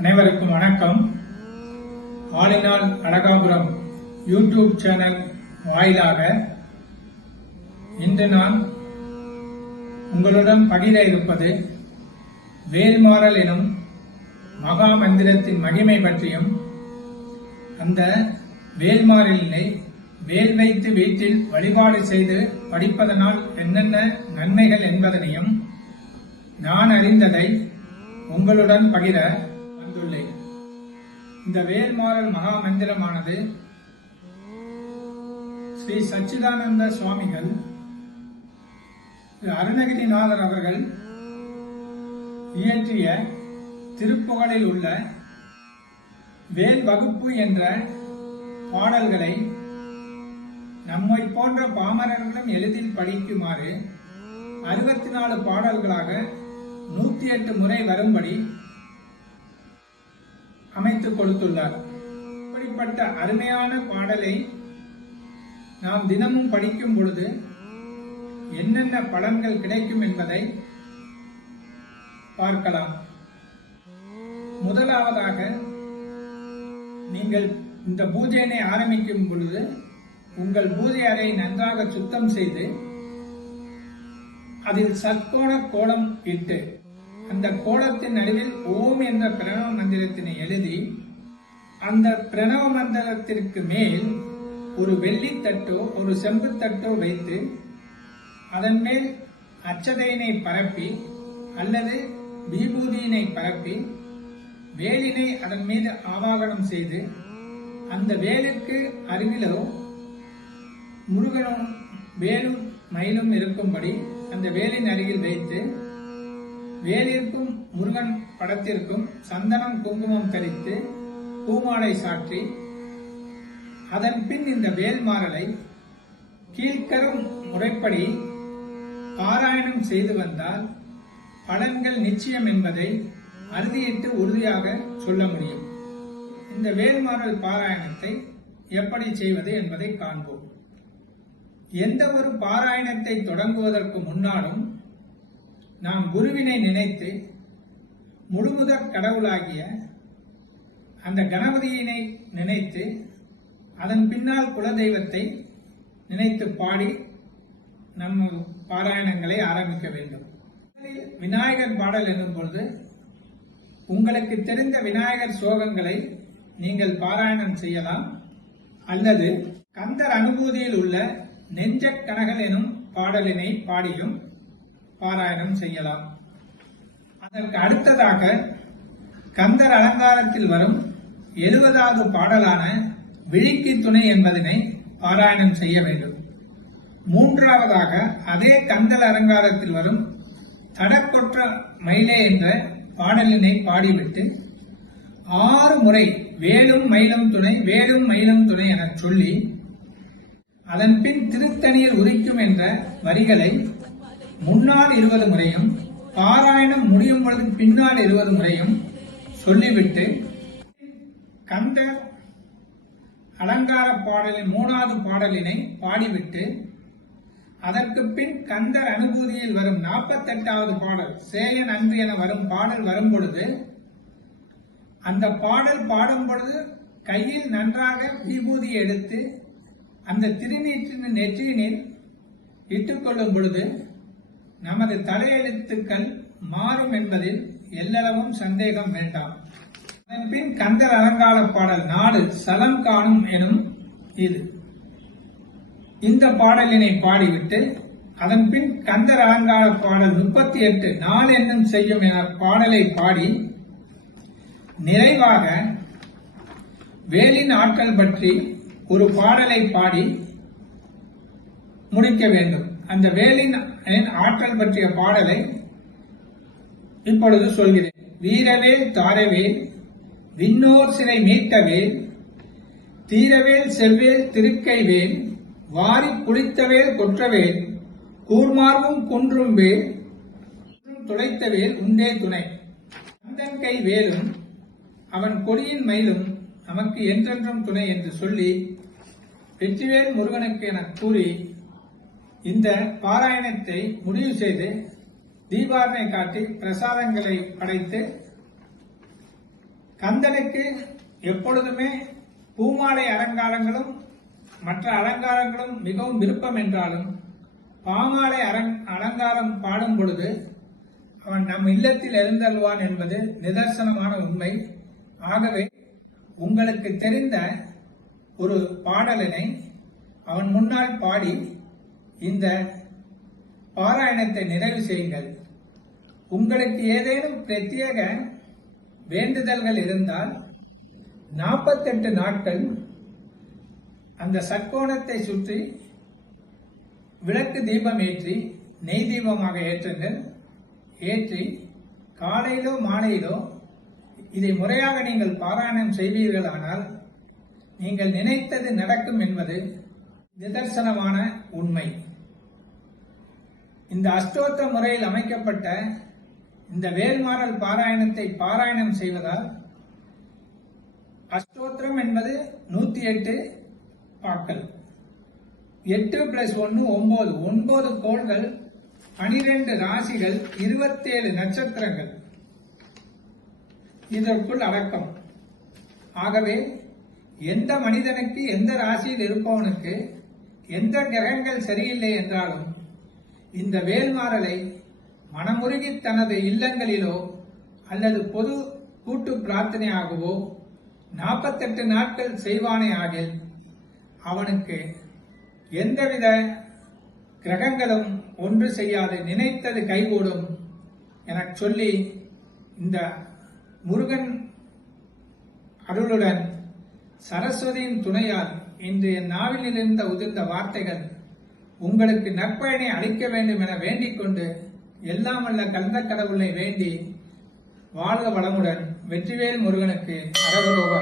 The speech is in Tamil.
அனைவருக்கும் வணக்கம். ஆலினால் அழகாபுரம் யூடியூப் சேனல் வாயிலாக இன்று நான் உங்களுடன் பகிர இருப்பது வேல்மாறல் எனும் மகா மந்திரத்தின் மகிமை பற்றியும், அந்த வேல்மாறலினை வேல் வைத்து வீட்டில் வழிபாடு செய்து படிப்பதனால் என்னென்ன நன்மைகள் என்பதனையும் நான் அறிந்ததை உங்களுடன் பகிர வந்துள்ளேன். இந்த வேல்மாறல் மகா மந்திரமானது ஸ்ரீ சச்சிதானந்த சுவாமிகள் அருணகிரிநாதர் அவர்கள் இயற்றிய திருப்புகழில் உள்ள வேல் வகுப்பு என்ற பாடல்களை நம்மை போன்ற பாமரர்களும் எளிதில் படிக்குமாறு 64 பாடல்களாக 108 முறை வரும்படி அமைத்துக் கொடுத்துள்ளார். இப்படிப்பட்ட அருமையான பாடலை நாம் தினமும் படிக்கும் பொழுது என்னென்ன பலன்கள் கிடைக்கும் என்பதை பார்க்கலாம். முதலாவதாக, நீங்கள் இந்த பூஜையினை ஆரம்பிக்கும் பொழுது உங்கள் பூஜை அறையை நன்றாக சுத்தம் செய்து அதில் சத்கோண கோலம் இட்டு அந்த கோலத்தின் நடுவில் ஓம் என்ற பிரணவ மந்திரத்தினை எழுதி அந்த பிரணவ மந்திரத்திற்கு மேல் ஒரு வெள்ளித்தட்டோ ஒரு செம்புத்தட்டோ வைத்து அதன் மேல் அச்சதையினை பரப்பி அல்லது விபூதியினை பரப்பி வேலினை அதன் மீது ஆவாகனம் செய்து அந்த வேலுக்கு அருகிலோ முருகனும் வேலும் மயிலும் இருக்கும்படி அந்த வேலின் அருகில் வைத்து வேலிற்கும் முருகன் படத்திற்கும் சந்தனம் குங்குமம் தரித்து பூமாலை சாற்றி அதன் பின் இந்த வேல்மாறலை கீழ்கரும் முறைப்படி பாராயணம் செய்து வந்தால் பலன்கள் நிச்சயம் என்பதை அறுதியிட்டு உறுதியாக சொல்ல முடியும். இந்த வேல்மாறல் பாராயணத்தை எப்படி செய்வது என்பதை காண்போம். எந்த ஒரு பாராயணத்தை தொடங்குவதற்கு முன்னாலும் நாம் குருவினை நினைத்து முழுமுதற் கடவுளாகிய அந்த கணபதியினை நினைத்து அதன் பின்னால் குலதெய்வத்தை நினைத்து பாடி நம் பாராயணங்களை ஆரம்பிக்க வேண்டும். விநாயகர் பாடல் என்னும் பொழுது உங்களுக்கு தெரிந்த விநாயகர் ஸ்லோகங்களை நீங்கள் பாராயணம் செய்யலாம், அல்லது கந்தர் அனுபூதியில் உள்ள நெஞ்ச கனகல் எனும் பாடலினை பாடியும் பாராயணம் செய்யலாம். அதற்கு அடுத்ததாக கந்தர் அலங்காரத்தில் வரும் 70வது பாடலான விழிக்கு துணை என்பதனை பாராயணம் செய்ய வேண்டும். மூன்றாவதாக அதே கந்தர் அலங்காரத்தில் வரும் தடக்கொற்ற மயிலே என்ற பாடலினை பாடிவிட்டு 6 முறை வேலும் மயிலும் துணை வேலும் மயிலும் துணை என சொல்லி அதன் பின் திருத்தணியில் உதிக்கும் என்ற வரிகளை முன்னால் 20 முறையும் பாராயணம் முடியும் பொழுது பின்னால் 20 முறையும் சொல்லிவிட்டு கந்தர் அலங்கார பாடலின் 3வது பாடலினை பாடிவிட்டு அதற்கு பின் கந்தர் அனுபூதியில் வரும் 48வது பாடல் சேயன் அன்பு என வரும் பாடல் வரும் பொழுது அந்த பாடல் பாடும் பொழுது கையில் நன்றாக விபூதி எடுத்து அந்த திருநீற்றின் நெற்றியினில் இட்டுக்கொள்ளும் பொழுது நமது தலையெழுத்துக்கள் மாறும் என்பதில் எல்லளவும் சந்தேகம் வேண்டாம். அதன் பின் கந்தர் அலங்கார பாடல் 4 சலம் காணும் எனும் இந்த பாடலினை பாடிவிட்டு அதன் பின் கந்தர் அலங்கார பாடல் 38 நாள் என்னும் செய்யும் என பாடலை பாடி நிறைவாக வேலின் ஆற்றல் பற்றி ஒரு பாடலை பாடி முடிக்க வேண்டும். அந்த வேலின் ஆற்றல் பற்றிய பாடலை இப்பொழுது சொல்கிறேன். வீரவேல் தாரவேல் விண்ணோர் சிறை மீட்டவேல் தீரவேல் செவ்வேல் திருக்கைவேல் வாரி புளித்தவேல் கொற்றவேல் கூர்மார்வும் குன்றும் வேல் துளைத்தவேல் உண்டே துணை அந்தன் கை வேலும் அவன் கொடியின் மயிலும் நமக்கு என்றென்றும் துணை என்று சொல்லி வெற்றிவேல் முருகனுக்கு என கூறி இந்த பாராயணத்தை முடிவு செய்து தீபாரணை காட்டி பிரசாதங்களை படைத்து கந்தனுக்கு எப்பொழுதுமே பூமாலை அலங்காரங்களும் மற்ற அலங்காரங்களும் மிகவும் விருப்பம் என்றாலும் பாமாலை அலங்காரம் பாடும் பொழுது அவன் நம் இல்லத்தில் எழுந்தருவான் என்பது நிதர்சனமான உண்மை. ஆகவே உங்களுக்கு தெரிந்த ஒரு பாடலினை அவன் முன்னால் பாடி இந்த பாராயணத்தை நிறைவு செய்யுங்கள். உங்களுக்கு ஏதேனும் பிரத்யேக வேண்டுதல்கள் இருந்தால் 48 நாட்கள் அந்த சட்கோணத்தை சுற்றி விளக்கு தீபம் ஏற்றி நெய் தீபமாக ஏற்றுங்கள். ஏற்றி காலையிலோ மாலையிலோ இதை முறையாக நீங்கள் பாராயணம் செய்வீர்களானால் நீங்கள் நினைத்தது நடக்கும் என்பது நிதர்சனமான உண்மை. இந்த அஷ்டோத்திர முறையில் அமைக்கப்பட்ட இந்த வேல்மாறல் பாராயணத்தை பாராயணம் செய்வதால் அஷ்டோத்திரம் என்பது 108 பாக்கள், 8+1 9, 9 கோள்கள், 12 ராசிகள், 27 நட்சத்திரங்கள் இதற்குள் அடக்கம். ஆகவே எந்த மனிதனுக்கு, எந்த ராசியில் இருப்பவனுக்கு எந்த கிரகங்கள் சரியில்லை என்றாலும் இந்த வேல்மாறலை மனமுருகி தனது இல்லங்களிலோ அல்லது பொது கூட்டு பிரார்த்தனையாகவோ 48 நாட்கள் செய்வானே ஆகில் அவனுக்கு எந்தவித கிரகங்களும் ஒன்று செய்யாது, நினைத்தது கைகூடும் என சொல்லி இந்த முருகன் அருளுடன் சரஸ்வதியின் துணையால் இன்று என் நாவிலிருந்த உதிர்ந்த வார்த்தைகள் உங்களுக்கு நற்பயனை அளிக்க வேண்டும் என வேண்டிக் கொண்டு எல்லாம் வல்ல கந்த கடவுளை வேண்டி வாழ்க வளமுடன். வெற்றிவேல் முருகனுக்கு அரகரோகரா.